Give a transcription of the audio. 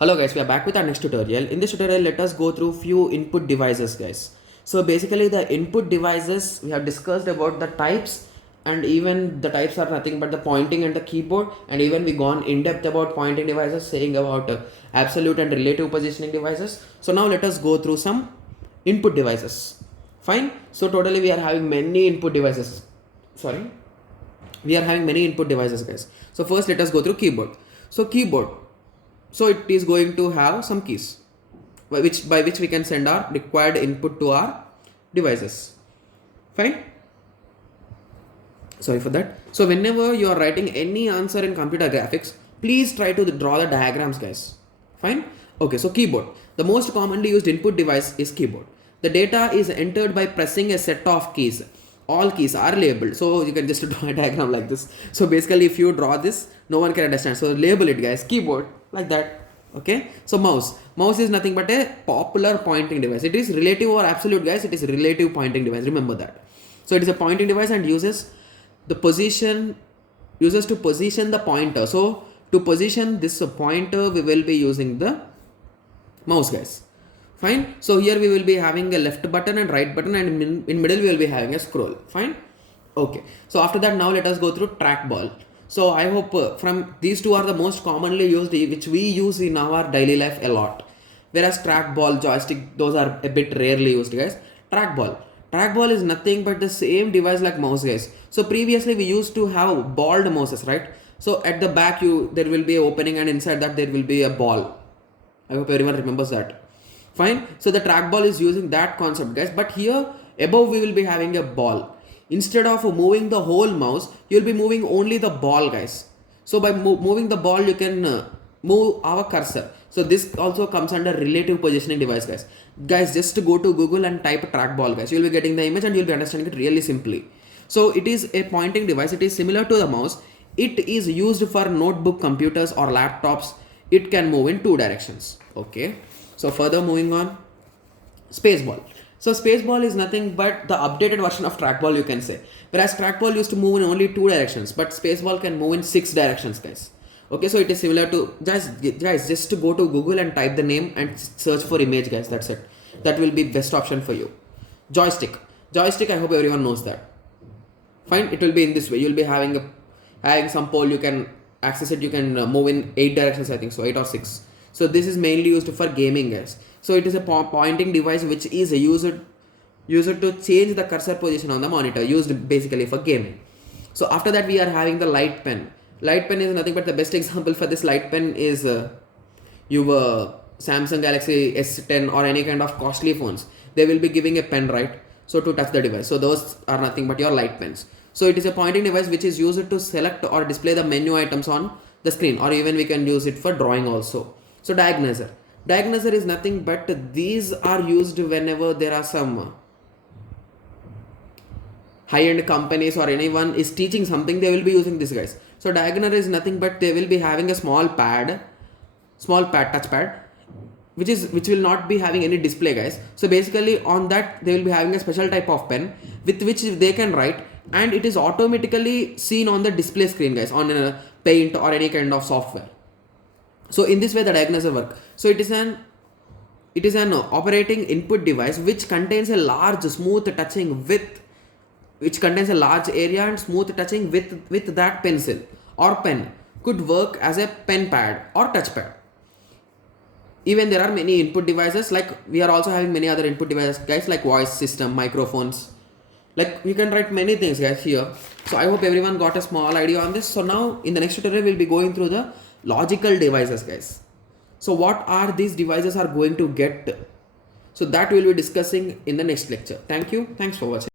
Hello guys, we are back with our next tutorial. In this tutorial, let us go through few input devices guys. So basically the input devices, we have discussed about the types, and even the types are nothing but the pointing and the keyboard, and even we gone in depth about pointing devices, saying about absolute and relative positioning devices. So now let us go through some input devices. Fine. So totally we are having many input devices. Sorry. We are having many input devices guys. So first let us go through keyboard. So keyboard. So it is going to have some keys by which we can send our required input to our devices. Fine. Sorry for that. So whenever you are writing any answer in computer graphics, please try to draw the diagrams guys. Fine. Okay, so keyboard. The most commonly used input device is keyboard. The data is entered by pressing a set of keys. All keys are labeled. So you can just draw a diagram like this. So basically if you draw this, no one can understand. So label it guys, keyboard like that. Okay. So mouse is nothing but a popular pointing device. It is relative or absolute guys. It is relative pointing device. Remember that. So it is a pointing device and uses to position the pointer. So to position this pointer, we will be using the mouse guys. Fine. So here we will be having a left button and right button, and in middle we will be having a scroll. Fine. Okay. So after that, now let us go through trackball. So I hope from these two are the most commonly used, which we use in our daily life a lot. Whereas trackball, joystick, those are a bit rarely used guys. Trackball is nothing but the same device like mouse guys. So previously we used to have balled mouses, right? So at the back there will be an opening, and inside that there will be a ball. I hope everyone remembers that. Fine. So the trackball is using that concept guys, but here above we will be having a ball. Instead of moving the whole mouse, you will be moving only the ball guys. So by moving the ball, you can move our cursor. So this also comes under relative positioning device guys. Just go to Google and type trackball guys. You will be getting the image and you will be understanding it really simply. So it is a pointing device. It is similar to the mouse. It is used for notebook computers or laptops. It can move in two directions. Okay. So further moving on, Spaceball. So Spaceball is nothing but the updated version of trackball, you can say. Whereas trackball used to move in only two directions, but Spaceball can move in 6 directions guys. Okay, so it is similar to, guys, just to go to Google and type the name and search for image guys, that's it. That will be best option for you. Joystick, I hope everyone knows that. Fine, it will be in this way. You will be having some pole, you can access it, you can move in 8 directions, I think so, 8 or 6. So this is mainly used for gaming guys. So it is a pointing device which is used to change the cursor position on the monitor, used basically for gaming. So after that we are having the light pen. Light pen is nothing but the best example for this light pen is your Samsung Galaxy S10 or any kind of costly phones. They will be giving a pen, right? So to touch the device. So those are nothing but your light pens. So it is a pointing device which is used to select or display the menu items on the screen, or even we can use it for drawing also. So diagnoser. Diagnoser is nothing but these are used whenever there are some high-end companies or anyone is teaching something, they will be using this guys. So diagnoser is nothing but they will be having a small touch pad, which will not be having any display guys. So basically on that they will be having a special type of pen with which they can write, and it is automatically seen on the display screen guys, on a paint or any kind of software. So in this way the diagnoser work. So it is an operating input device which contains a large area and smooth touching with that pencil or pen. Could work as a pen pad or touchpad. Even there are many input devices, like we are also having many other input devices guys, like voice system, microphones. Like you can write many things guys here. So I hope everyone got a small idea on this. So now in the next tutorial we'll be going through the logical devices guys. So what are these devices are going to get? So that we'll be discussing in the next lecture. Thank you. Thanks for watching.